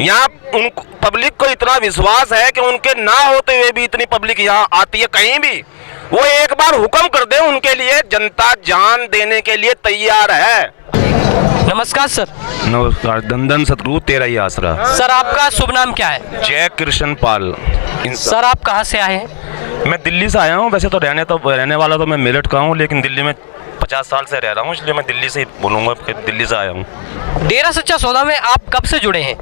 यहाँ उन पब्लिक को इतना विश्वास है कि उनके ना होते हुए भी इतनी पब्लिक यहाँ आती है, कहीं भी वो एक बार हुक्म कर दे उनके लिए जनता जान देने के लिए तैयार है। नमस्कार सर। नमस्कार। दंदन सतगुरु तेरा ही आसरा। सर आपका शुभ नाम क्या है? जय कृष्ण पाल। सर आप कहाँ से आए हैं? मैं दिल्ली से आया हूँ। वैसे तो रहने वाला तो मैं मेरठ का हूँ, लेकिन दिल्ली में 50 साल से रह रहा हूँ, इसलिए मैं दिल्ली से बोलूँगा कि दिल्ली से आया हूँ। डेरा सच्चा सौदा में आप कब से जुड़े हैं?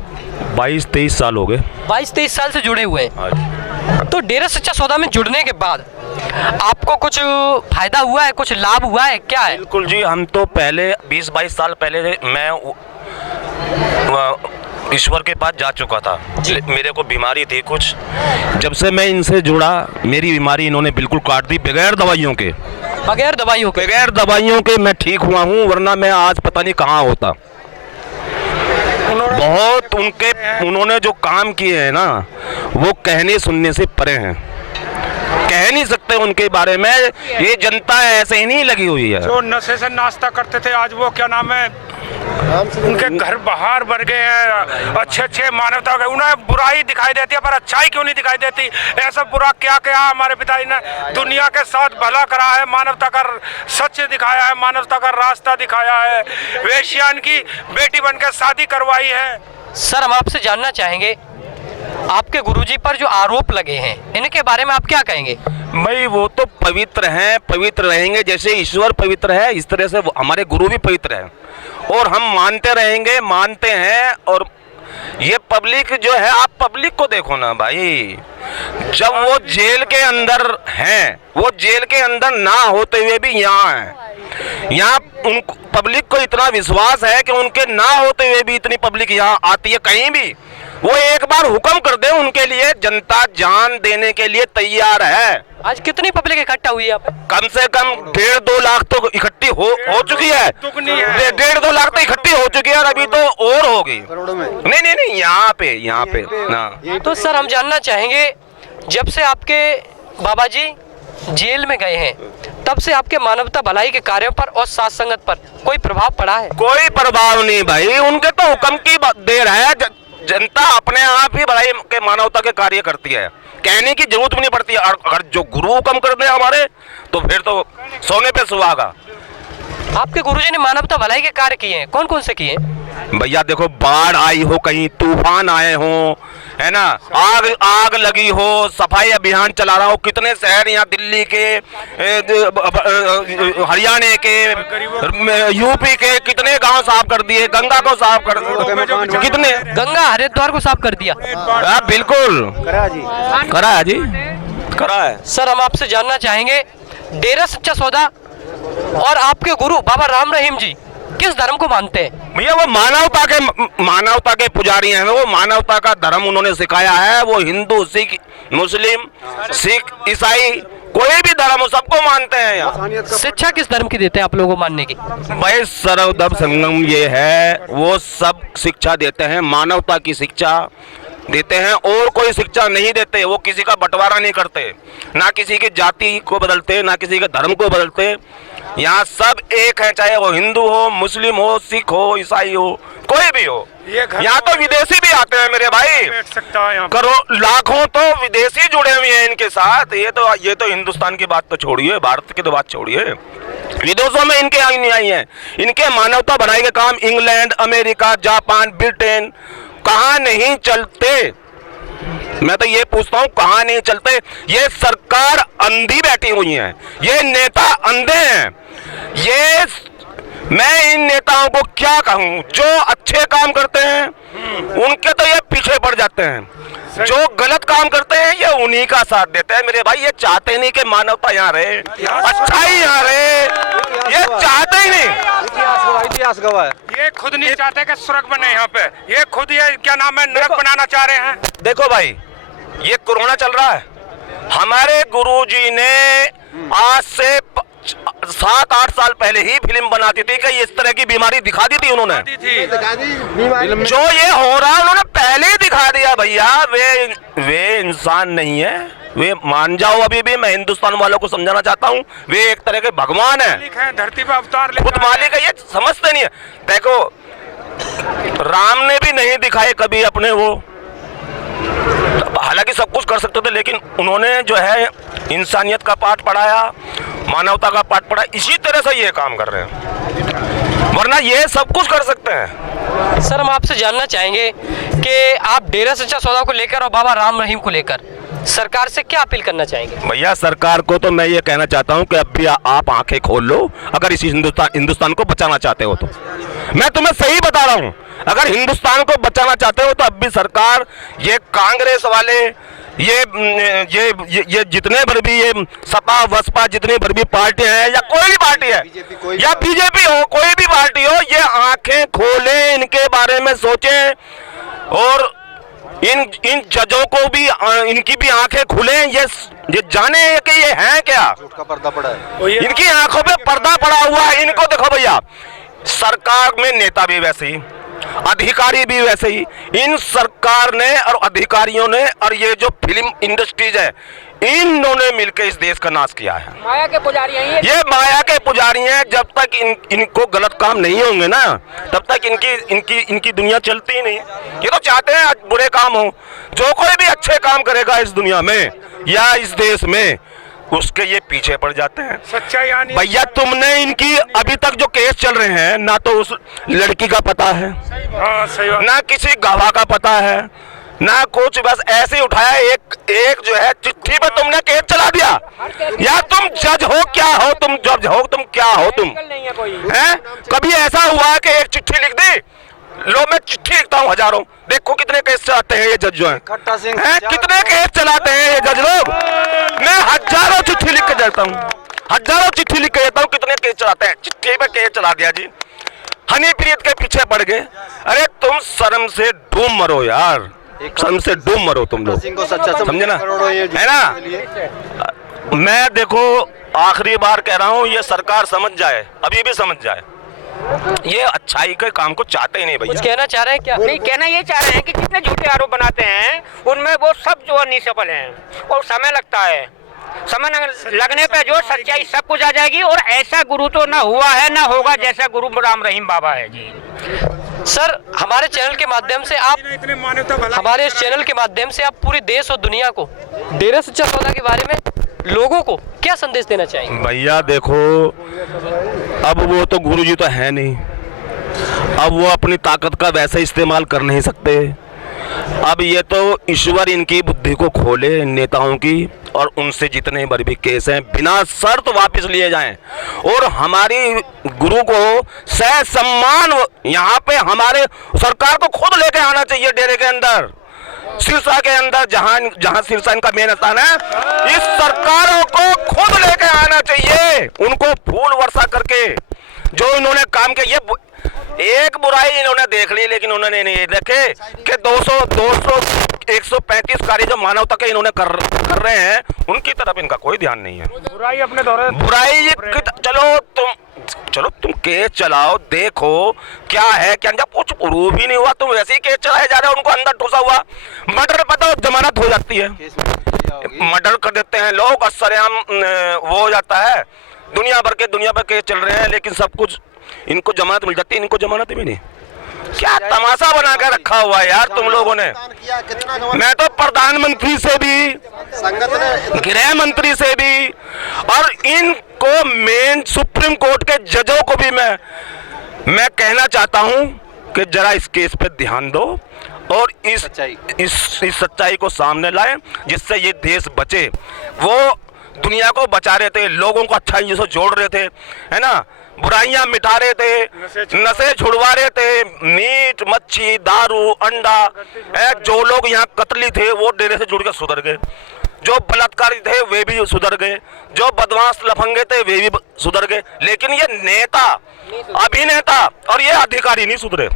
22-23 साल हो गए। 22-23 साल से जुड़े हुए हैं। तो डेरा सच्चा सौदा में जुड़ने के बाद आपको कुछ फायदा हुआ है, कुछ लाभ हुआ है, क्या है? बिल्कुल जी। हम तो पहले 20-22 साल पहले मैं ईश्वर के पास जा चुका था। मेरे को बीमारी थी कुछ। जब से मैं इनसे जुड़ा मेरी बीमारी इन्होंने बिल्कुल काट दी, बगैर दवाइयों के। बगैर दवाइयों के मैं ठीक हुआ हूँ, वरना मैं आज पता नहीं कहाँ होता। बहुत उन्होंने जो काम किए हैं ना, वो कहने सुनने से परे हैं, कह नहीं सकते उनके बारे में। ये जनता ऐसे ही नहीं लगी हुई है। जो नशे से नाश्ता करते थे आज वो क्या नाम है, उनके घर बाहर बढ़ गए हैं। अच्छे मानवता के उन्हें बुराई दिखाई देती है, पर अच्छाई क्यों नहीं दिखाई देती? ऐसा बुरा क्या क्या हमारे पिताजी ने दुनिया के साथ भला करा है, मानवता का सच दिखाया है, मानवता का रास्ता दिखाया है, वेश्यान की बेटी बनकर शादी करवाई है। सर हम आपसे जानना चाहेंगे, आपके गुरुजी पर जो आरोप लगे हैं इनके बारे में आप क्या कहेंगे? भाई वो तो पवित्र हैं, पवित्र रहेंगे। जैसे ईश्वर पवित्र है, इस तरह से हमारे गुरु भी पवित्र है, और हम मानते रहेंगे, मानते हैं। और ये पब्लिक जो है, आप पब्लिक को देखो ना भाई, जब वो जेल के अंदर हैं, वो जेल के अंदर ना होते हुए भी यहाँ हैं। यहाँ उन पब्लिक को इतना विश्वास है कि उनके ना होते हुए भी इतनी पब्लिक यहाँ आती है, कहीं भी वो एक बार हुक्म कर दे उनके लिए जनता जान देने के लिए तैयार है। आज कितनी पब्लिक इकट्ठा हुई है यहाँ पे? कम से कम 1.5-2 लाख तो इकट्ठी हो चुकी है। 1.5-2 लाख तो इकट्ठी हो चुकी है, और अभी तो और होगी। नहीं यहाँ पे ना। तो सर हम जानना चाहेंगे, जब से आपके बाबा जी जेल में गए हैं तब से आपके मानवता भलाई के कार्यों पर और साथ संगत पर कोई प्रभाव पड़ा है? कोई प्रभाव नहीं भाई, उनके तो हुक्म की देर है। जनता अपने आप ही भलाई के मानवता के कार्य करती है, कहने की जरूरत भी नहीं पड़ती। अगर जो गुरु हुक्म कर दे हमारे, तो फिर तो सोने पे सुहागा। आपके गुरुजी ने मानवता भलाई के कार्य किए हैं, कौन कौन से किए? भैया देखो, बाढ़ आई हो, कहीं तूफान आए हो, है ना, आग लगी हो, सफाई अभियान चला रहा हो। कितने शहर यहाँ दिल्ली के, हरियाणा के, यूपी के कितने गांव साफ कर दिए, गंगा को साफ कर, कितने गंगा हरिद्वार को साफ कर दिया। बिल्कुल करा है। सर हम आपसे जानना चाहेंगे, डेरा सच्चा सौदा और आपके गुरु बाबा राम रहीम जी किस धर्म को मानते हैं? भैया वो मानवता के पुजारी हैं। वो मानवता का धर्म उन्होंने सिखाया है। वो हिंदू, सिख, मुस्लिम, सिख, ईसाई, कोई भी धर्म हो, सबको मानते हैं यहाँ। शिक्षा किस धर्म की देते हैं आप लोगों को मानने की? भाई सर्वधर्म संगम ये है, वो सब शिक्षा देते हैं, मानवता की शिक्षा देते हैं, और कोई शिक्षा नहीं देते। वो किसी का बंटवारा नहीं करते, ना किसी की जाति को बदलते, ना किसी के धर्म को बदलते। यहाँ सब एक है, चाहे वो हिंदू हो, मुस्लिम हो, सिख हो, ईसाई हो, कोई भी हो। यहाँ तो विदेशी भी आते हैं मेरे भाई, करोड़ लाखों तो विदेशी जुड़े हुए हैं इनके साथ। ये तो हिंदुस्तान की बात तो छोड़िए, भारत की तो बात छोड़िए, विदेशों में इनके आई हैं। इनके मानवता भलाई के काम इंग्लैंड, अमेरिका, जापान, ब्रिटेन, कहाँ नहीं चलते। मैं तो ये पूछता हूँ, कहाँ नहीं चलते? ये सरकार अंधी बैठी हुई है, ये नेता अंधे हैं। ये मैं इन नेताओं को क्या कहूँ, जो अच्छे काम करते हैं उनके तो ये पीछे पड़ जाते हैं, जो गलत काम करते हैं ये उन्हीं का साथ देते हैं। मेरे भाई ये चाहते नहीं कि मानवता यहाँ रहे, अच्छाई यहाँ रहे, ये चाहते ही नहीं। इतिहास गवाह है। ये खुद नहीं चाहते कि स्वर्ग बने यहाँ पे, ये खुद ये क्या नाम है, नरक बनाना चाह रहे हैं। देखो भाई, ये कोरोना चल रहा है, हमारे गुरुजी ने आज से 7-8 साल पहले ही फिल्म बनाती थी कि इस तरह की बीमारी दिखा दी थी उन्होंने। जो ये हो रहा है उन्होंने पहले ही दिखा दिया भैया, वे इंसान नहीं है, वे मान जाओ। अभी भी मैं हिंदुस्तान वालों को समझाना चाहता हूँ, वे एक तरह के भगवान है, धरती पर अवतार खुद मालिक है, ये समझते नहीं है। देखो राम ने भी नहीं दिखाए कभी अपने वो, हालांकि सब कुछ कर सकते थे, लेकिन उन्होंने जो है इंसानियत का पाठ पढ़ाया, मानवता का पाठ पढ़ाया, इसी तरह से ये काम कर रहे हैं, वरना ये सब कुछ कर सकते हैं। सर हम आपसे जानना चाहेंगे कि आप डेरा सच्चा सौदा को लेकर और बाबा राम रहीम को लेकर सरकार से क्या अपील करना चाहेंगे? भैया सरकार को तो मैं ये कहना चाहता हूँ कि अब भी आप आंखें खोल लो, अगर इसी हिंदुस्तान को बचाना चाहते हो तो। मैं तुम्हें सही बता रहा हूँ, अगर हिंदुस्तान को बचाना चाहते हो तो अब भी सरकार, ये कांग्रेस वाले, ये जितने भर भी ये सपा बसपा जितनी भर भी पार्टियां हैं, या कोई भी पार्टी है, या बीजेपी हो, कोई भी पार्टी हो, ये आंखें खोलें, इनके बारे में सोचें, और इन जजों को भी, इनकी भी आंखें खुलें, ये जाने कि ये हैं क्या। झूठ का पर्दा पड़ा है, इनकी आंखों पे पर्दा पड़ा हुआ है। इनको देखो भैया, सरकार में नेता भी वैसे ही, अधिकारी भी वैसे ही, इन सरकार ने और अधिकारियों ने और ये जो फिल्म इंडस्ट्रीज है, इन्होंने मिलकर इस देश का नाश किया है। माया के पुजारी हैं ये माया के पुजारी हैं। जब तक इनको गलत काम नहीं होंगे ना, तब तक इनकी दुनिया चलती ही नहीं। ये तो चाहते हैं आज बुरे काम हो, जो कोई भी अच्छे काम करेगा इस दुनिया में या इस देश में, उसके ये पीछे पड़ जाते हैं। सच्चाई आनी भैया तुमने इनकी अभी तक जो केस चल रहे हैं, ना तो उस लड़की का पता है, सही बात। ना किसी गवाह का पता है, ना कुछ, बस ऐसे ही उठाया एक जो है चिट्ठी पे तुमने केस चला दिया। या तुम जज हो क्या हो, तुम जज हो, तुम क्या हो, तुम हैं? कभी ऐसा हुआ कि एक चिट्ठी लिख दी, लो मैं चिट्ठी लिखता हूँ हजारों, देखो कितने केस चलाते हैं ये जज जो हैं, कितने केस चलाते हैं ये जज लोग। मैं हजारों चिट्ठी लिख के जाता हूँ, हजारों चिट्ठी लिख के जाता हूँ, कितने केस चलाते हैं। चिट्ठी पे केस चला दिया जी, हनीप्रीत के पीछे पड़ गए। अरे तुम शर्म से डूब मरो यार, शर्म से डूब मरो तुम लोग, समझे ना, है ना। मैं देखो आखिरी बार कह रहा हूँ, ये सरकार समझ जाए, अभी भी समझ जाए, ये अच्छाई के काम को चाहते ही नहीं भैया। कुछ कहना चाह रहे हैं क्या? नहीं, कहना ये चाह रहे हैं कि जितने झूठे आरोप बनाते हैं उनमें वो सब जो है निसफल हैं, और समय लगता है, समय लगने पे जो सच्चाई सब कुछ आ जाएगी। और ऐसा गुरु तो ना हुआ है ना होगा जैसा गुरु राम रहीम बाबा है जी। सर हमारे चैनल के माध्यम से आप, हमारे इस चैनल के माध्यम से आप पूरे देश और दुनिया को डेरा सच्चा सौदा के बारे में लोगों को क्या संदेश देना चाहेंगे? भैया देखो, अब वो तो गुरुजी तो है नहीं, अब वो अपनी ताकत का वैसे इस्तेमाल कर नहीं सकते। अब ये तो ईश्वर इनकी बुद्धि को खोले, इन नेताओं की, और उनसे जितने बार भी केस हैं बिना शर्त वापस लिए जाएं, और हमारी गुरु को सह सम्मान यहाँ पे हमारे सरकार को खुद लेके आना चाहिए डेरे के अंदर, सिरसा के अंदर, जहाँ सिरसा इनका मेन स्थान है। इस सरकारों को खुद लेके आना चाहिए, उनको फूल वर्षा करके जो इन्होंने काम किया। ये एक बुराई इन्होंने देख ली, लेकिन उन्होंने नहीं देखे कि 135 कार्य जो मानवता के इन्होंने कर रहे हैं, उनकी तरफ इनका कोई ध्यान नहीं है। बुराई अपने दौरे, बुराई चलो तुम केस चलाओ, देखो क्या है क्या, जब कुछ प्रूव ही नहीं हुआ तुम वैसे ही केस चलाए जा रहे हो, उनको अंदर ठुसा हुआ। मर्डर पता जमानत हो जाती है, मर्डर कर देते हैं लोग, असरआम वो हो जाता है, दुनिया भर केस चल रहे हैं, लेकिन सब कुछ इनको जमानत मिल जाती है, इनको जमानत भी नहीं। क्या तमाशा बना कर रखा हुआ है यार तुम लोगों ने। मैं तो प्रधानमंत्री से भी, गृह मंत्री से भी, और इनको मेन सुप्रीम कोर्ट के जजों को भी मैं कहना चाहता हूं कि जरा इस केस पे ध्यान दो और इस सच्चाई को सामने लाएं, जिससे ये देश बचे। वो दुनिया को बचा रहे थे, लोगों को अच्छाई से जोड़ रहे थे, है ना, बुराइयां मिटा रहे थे, नशे छुड़वा रहे थे, मीट मच्छी दारू अंडा, जो लोग यहाँ कतली थे वो डेरे से जुड़ के सुधर गए, जो बलात्कारी थे वे भी सुधर गए, जो बदमाश लफंगे थे वे भी सुधर गए। लेकिन ये नेता, अभिनेता और ये अधिकारी नहीं सुधरे,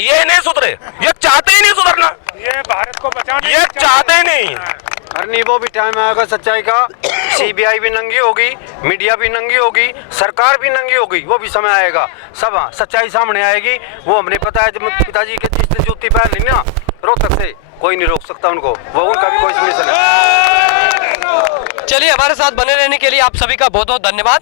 ये नहीं सुधरे, ये चाहते ही नहीं सुधरना, ये भारत को बचाना, ये चाहते ही नहीं। हर नींबू भी टाइम आएगा सच्चाई का सीबीआई भी नंगी होगी, मीडिया भी नंगी होगी, सरकार भी नंगी होगी, वो भी समय आएगा, सब सच्चाई सामने आएगी। वो हमने पता है, जब पिताजी के जिसने जूती पहन ली ना रोहतक से, कोई नहीं रोक सकता उनको, वो उनका भी कोई सॉल्यूशन है। चलिए, हमारे साथ बने रहने के लिए आप सभी का बहुत बहुत धन्यवाद।